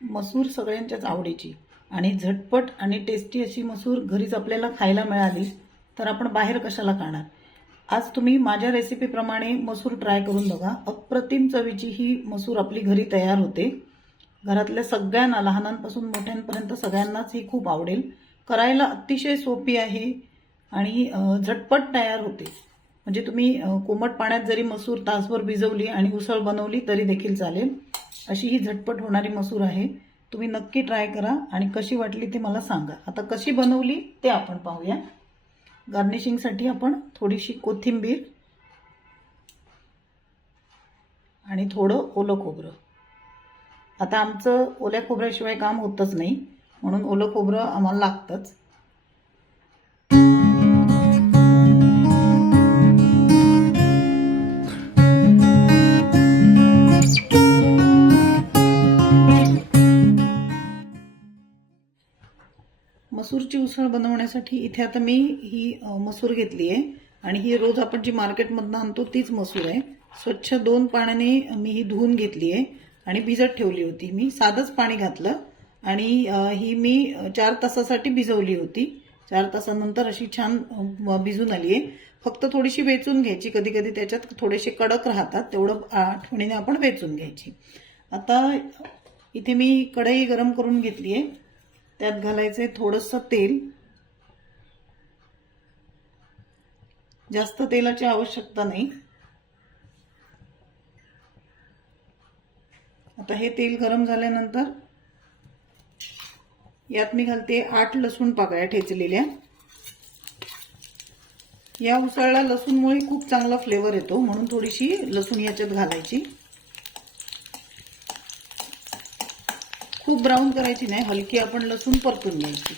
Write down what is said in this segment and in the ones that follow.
मसूर सगळ्यांच्याच आवडीची. आणि झटपट आणि टेस्टी अशी मसूर घरीच आपल्याला खायला मिळाली तर आपण बाहेर कशाला खाणार? आज तुम्ही माझ्या रेसिपीप्रमाणे मसूर ट्राय करून बघा. अप्रतिम चवीची ही मसूर आपली घरी तयार होते. घरातल्या सगळ्यांना लहानांपासून मोठ्यांपर्यंत सगळ्यांनाच ही खूप आवडेल. करायला अतिशय सोपी आहे आणि झटपट तयार होते. म्हणजे तुम्ही कोमट पाण्यात जरी मसूर तासभर भिजवली आणि उसळ बनवली तरी देखील चालेल. अशी ही झटपट होणारी मसूर आहे. तुम्ही नक्की ट्राय करा आणि कशी वाटली ते मला सांगा. आता कशी बनवली ते आपण पाहूया. गार्निशिंगसाठी आपण थोडीशी कोथिंबीर आणि थोडं ओलं खोबरं. आता आमचं ओल्या खोबऱ्याशिवाय काम होतच नाही. म्हणून ओलं खोबरं आम्हाला लागतंच. मसूरची उसळ बनवण्यासाठी इथे आता मी ही मसूर घेतली आहे. आणि ही रोज आपण जी मार्केटमधनं आणतो तीच मसूर आहे. स्वच्छ दोन पाण्याने मी ही धुवून घेतली आहे आणि भिजत ठेवली होती मी. साधंच पाणी घातलं आणि ही मी चार तासासाठी भिजवली होती. चार तासानंतर अशी छान भिजून आली आहे. फक्त थोडीशी वेचून घ्यायची. कधी कधी त्याच्यात थोडेसे कडक राहतात. तेवढं आठवणीने आपण वेचून घ्यायची. आता इथे मी कढई गरम करून घेतली आहे. त्यात घालायचं आहे थोडंसं तेल. जास्त तेलाची आवश्यकता नाही. आता हे तेल गरम झाल्यानंतर यात मी घालते आठ लसूण पाकळ्या ठेचलेल्या. या उसळला लसूणमुळे खूप चांगला फ्लेवर येतो म्हणून थोडीशी लसूण याच्यात घालायची. खूप ब्राऊन करायची नाही हलकी आपण लसूण परतून घ्यायची.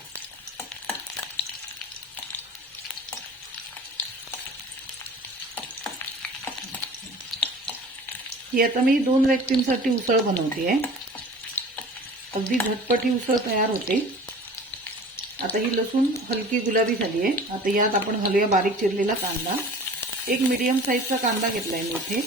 ही आता मी दोन व्यक्तींसाठी उसळ बनवते आहे. अगदी झटपट ही उसळ तयार होते. आता ही लसूण हलकी गुलाबी झाली आहे. आता यात आपण घालूया बारीक चिरलेला कांदा. एक मीडियम साईजचा कांदा घेतला आहे मी इथे.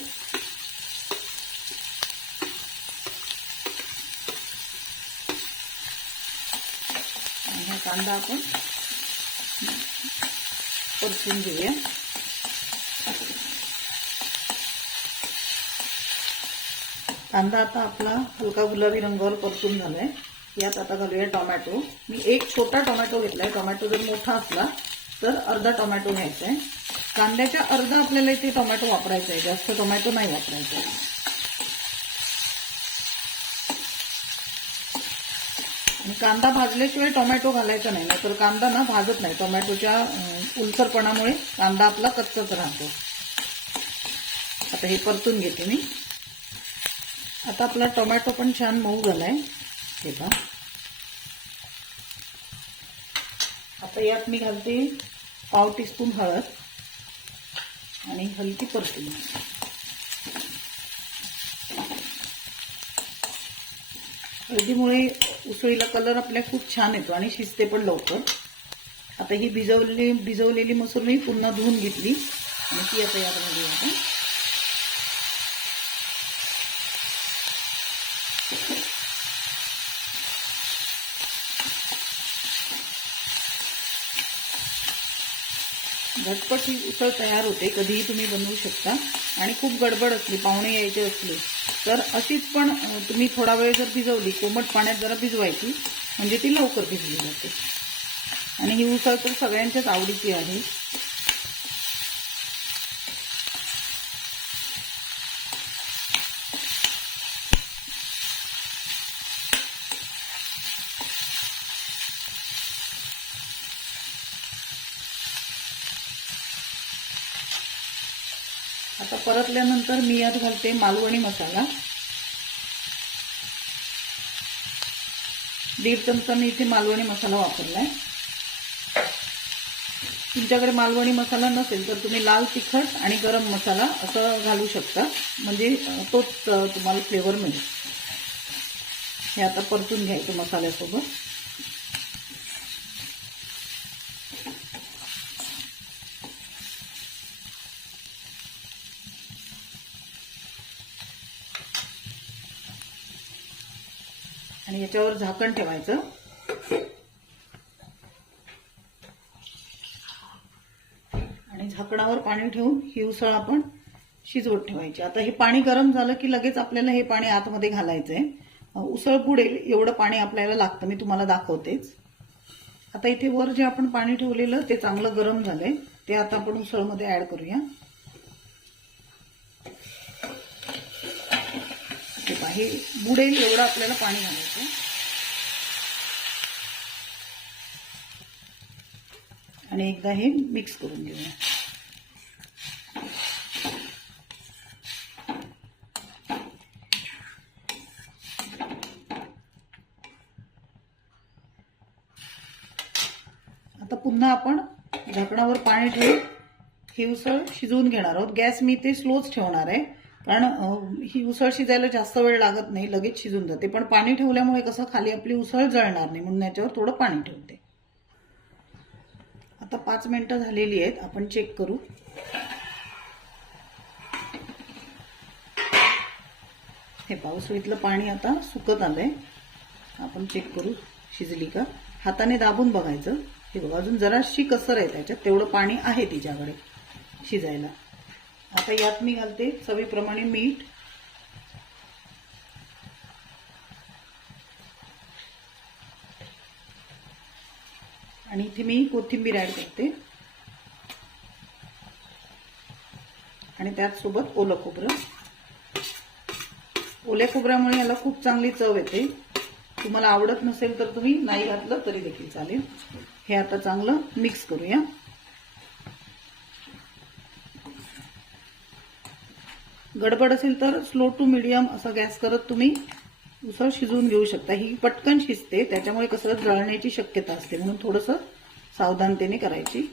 हा कांदा आपण परतून घेऊया कांदा आता आपला हलका गुलाबी रंगावर परतून झालाय. यात आता घालूया टोमॅटो. मी एक छोटा टोमॅटो घेतलाय. टोमॅटो जर मोठा असला तर अर्धा टोमॅटो घ्यायचा आहे कांद्याच्या अर्धा आपल्याला इथे टोमॅटो वापरायचा आहे जास्त टोमॅटो नाही वापरायचा आहे कांदा भाजल्याशिवाय टोमॅटो घालायचा नाही नाहीतर कांदा ना भाजत नाही. टोमॅटोच्या उलसरपणामुळे कांदा आपला कच्चाच राहतो. आता हे परतून घेते मी. आता आपला टोमॅटो पण छान मऊ झालाय. हे पहा. आता यात मी घालते पाव टीस्पून हळद आणि हलकी परतून. हळदीमुळे उसळीला कलर आपल्या खूप छान येतो आणि शिजते पण लवकर. आता ही भिजवलेली भिजवलेली मसूर मी पुन्हा धुवून घेतली. आणि ती आता यात घालूया आपण. झटपट ही उसळ तयार होते. कधीही तुम्ही बनवू शकता. आणि खूप गडबड असली पाहुणे यायचे असले तर अशीच पण तुम्ही थोडा वेळ जर भिजवली कोमट पाण्यात जरा भिजवायची म्हणजे ती लवकर भिजली जाते. आणि ही उसळ तर सगळ्यांच्याच आवडीची आहे. आता परतल्यानंतर मी यात घालते मालवणी मसाला. दीड चमचा मी इथे मालवणी मसाला वापरलाय. तुमच्याकडे मालवणी मसाला नसेल तर तुम्ही लाल तिखट आणि गरम मसाला असं घालू शकता. म्हणजे तोच तुम्हाला फ्लेवर मिळेल. हे आता परतून घ्यायचं मसाल्यासोबत. आणि याच्यावर झाकण ठेवायचं. आणि झाकणावर पाणी ठेवून ही उसळ आपण शिजवत ठेवायची. आता हे पाणी गरम झालं की लगेच आपल्याला हे पाणी आतमध्ये घालायचंय. उसळ बुडेल एवढं पाणी आपल्याला लागतं. मी तुम्हाला दाखवतेच. आता इथे वर जे आपण पाणी ठेवलेलं ते चांगलं गरम झालंय. ते आता आपण उसळमध्ये ऍड करूया. हे बुडेल एवढं आपल्याला पाणी घालायचं आणि एकदा हे मिक्स करून घेऊया. आता पुन्हा आपण झाकणावर पाणी ठेवून ही उसळ शिजवून घेणार आहोत. गॅस मी ते स्लोच ठेवणार आहे. कारण ही उसळ शिजायला जास्त वेळ लागत नाही. लगेच शिजून जाते. पण पाणी ठेवल्यामुळे कसं खाली आपली उसळ जळणार नाही. म्हणून याच्यावर थोडं पाणी ठेवते. आता पाच मिनटं झालेली आहेत. आपण चेक करू. हे पावसाळीतलं पाणी आता सुकत आलंय. आपण चेक करू. शिजली का? हाताने दाबून बघायचं. हे बघा अजून जराशी कसर आहे त्याच्यात. तेवढं पाणी आहे तिच्याकडे शिजायला. आता यात मी घालते चवीप्रमाणे मीठ. आणि इथे मी कोथिंबीर ऍड करते. आणि त्याचसोबत ओलं खोबरं. ओल्या खोबऱ्यामुळे याला खूप चांगली चव येते. तुम्हाला आवडत नसेल तर तुम्ही नाही घातलं तरी देखील चालेल. हे आता चांगलं मिक्स करूया. गडबड असेल तर स्लो टू मिडियम असा गॅस करत तुम्ही उसळ शिजवून घेऊ शकता. ही पटकन शिजते त्याच्यामुळे कसं जळण्याची शक्यता असते. म्हणून थोडंसं सावधानतेने करायची.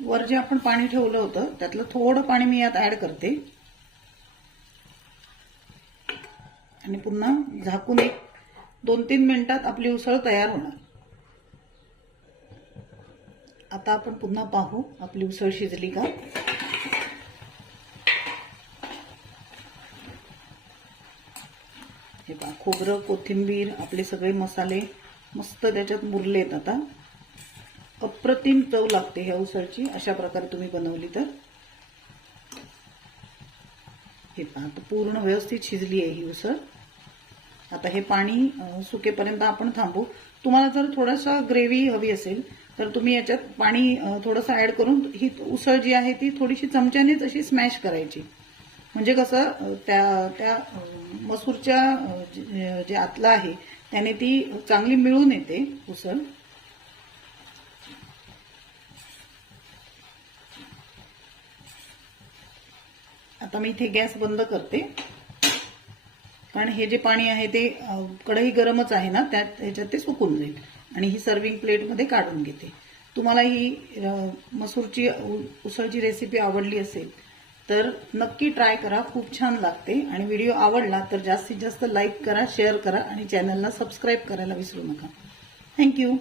वर जे आपण पाणी ठेवलं होतं त्यातलं थोडं पाणी मी यात ऍड करते. आणि पुन्हा झाकून एक दोन तीन मिनिटात आपली उसळ तयार होणार. आता आपण पुन्हा पाहू आपली उसळ शिजली का. हे पहा खोबरं कोथिंबीर आपले सगळे मसाले मस्त त्याच्यात मुरलेत आता. अप्रतिम चव लागते ह्या उसळची अशा प्रकारे तुम्ही बनवली तर. हे पहा आता पूर्ण व्यवस्थित शिजली आहे ही उसळ. आता हे पाणी सुकेपर्यंत आपण थांबू. तुम्हाला जर थोडासा ग्रेव्ही हवी असेल तर तुम्ही याच्यात पाणी थोडंसं ऍड करून ही उसळ जी आहे ती थोडीशी चमच्यानेच अशी स्मॅश करायची. म्हणजे कसं त्या त्या मसूरच्या जे आतला आहे त्याने ती चांगली मिळून येते उसळ. आता मी इथे गॅस बंद करते. कारण हे जे पाणी आहे ते कढई गरमच आहे ना त्यात ह्याच्यात ते सुकून जाईल. आणि ही सर्विंग प्लेटमध्ये काढून घेते. तुम्हाला ही मसूरची उ- उसळची रेसिपी आवडली असेल तर नक्की ट्राय करा. खूप छान लागते. आणि व्हिडिओ आवडला तर जास्तीत जास्त लाईक करा शेअर करा आणि चॅनलला सबस्क्राईब करायला विसरू नका. थँक्यू